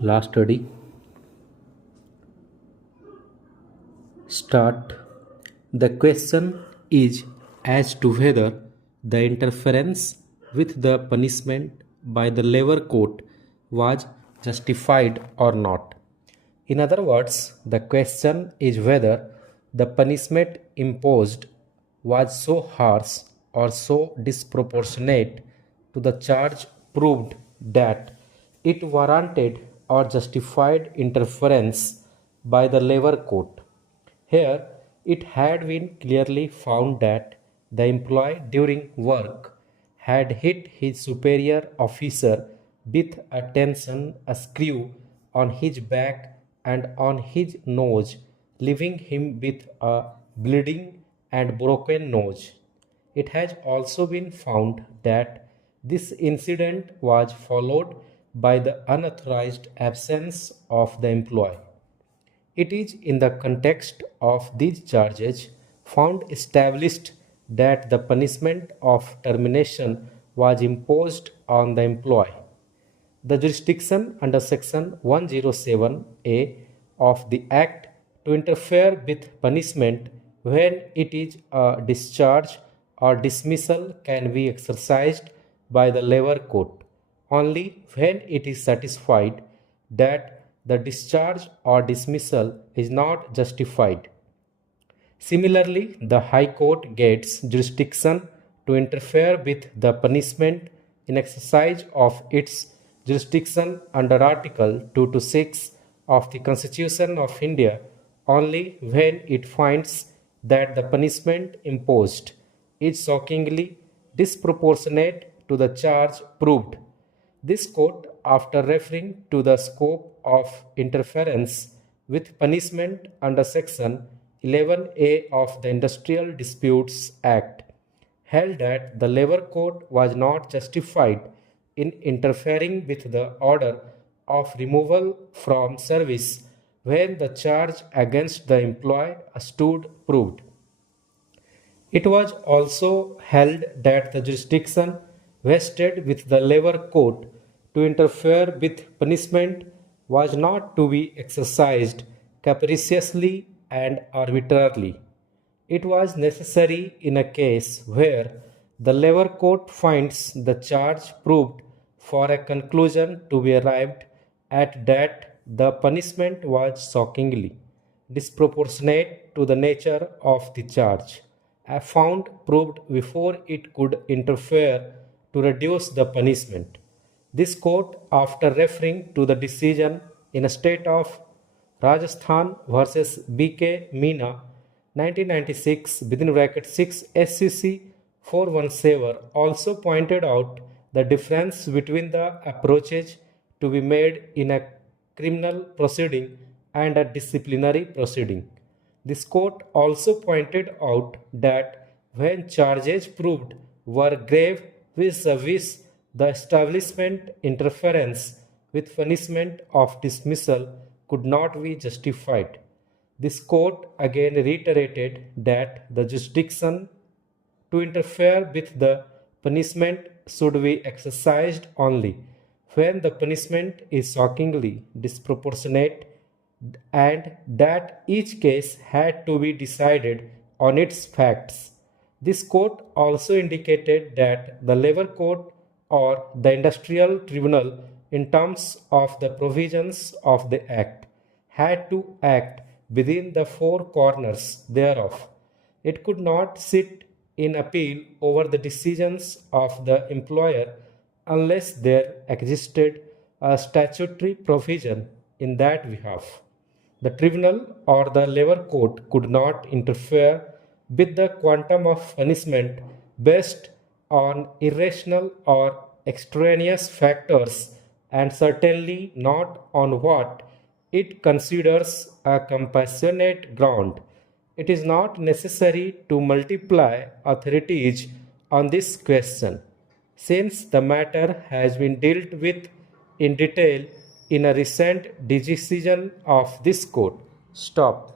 Last study start. The question is as to whether the interference with the punishment by the labor court was justified or not. In other words, the question is whether the punishment imposed was so harsh or so disproportionate to the charge proved that it warranted or justified interference by the labor court. Here, it had been clearly found that the employee during work had hit his superior officer with a tension a screw on his back and on his nose, leaving him with a bleeding and broken nose. It has also been found that this incident was followed by the unauthorized absence of the employee. It is in the context of these charges found established that the punishment of termination was imposed on the employee. The jurisdiction under Section 107A of the Act to interfere with punishment when it is a discharge or dismissal can be exercised by the labor court only when it is satisfied that the discharge or dismissal is not justified. Similarly, the High Court gets jurisdiction to interfere with the punishment in exercise of its jurisdiction under Article 226 of the Constitution of India only when it finds that the punishment imposed is shockingly disproportionate to the charge proved. This court, after referring to the scope of interference with punishment under Section 11A of the Industrial Disputes Act, held that the labor court was not justified in interfering with the order of removal from service when the charge against the employee stood proved. It was also held that the jurisdiction vested with the labor court to interfere with punishment was not to be exercised capriciously and arbitrarily. It was necessary in a case where the labor court finds the charge proved for a conclusion to be arrived at that the punishment was shockingly disproportionate to the nature of the charge, found proved before it could interfere to reduce the punishment. This court, after referring to the decision in a state of Rajasthan versus BK Meena 1996 within bracket 6 SCC 417, also pointed out the difference between the approaches to be made in a criminal proceeding and a disciplinary proceeding. This court also pointed out that when charges proved were grave vis-a-vis the establishment, interference with punishment of dismissal could not be justified. This court again reiterated that the jurisdiction to interfere with the punishment should be exercised only when the punishment is shockingly disproportionate and that each case had to be decided on its facts. This court also indicated that the labor court or the industrial tribunal, in terms of the provisions of the Act, had to act within the four corners thereof. It could not sit in appeal over the decisions of the employer unless there existed a statutory provision in that behalf. The tribunal or the labor court could not interfere with the quantum of punishment based on irrational or extraneous factors and certainly not on what it considers a compassionate ground. It is not necessary to multiply authorities on this question, since the matter has been dealt with in detail in a recent decision of this court. Stop.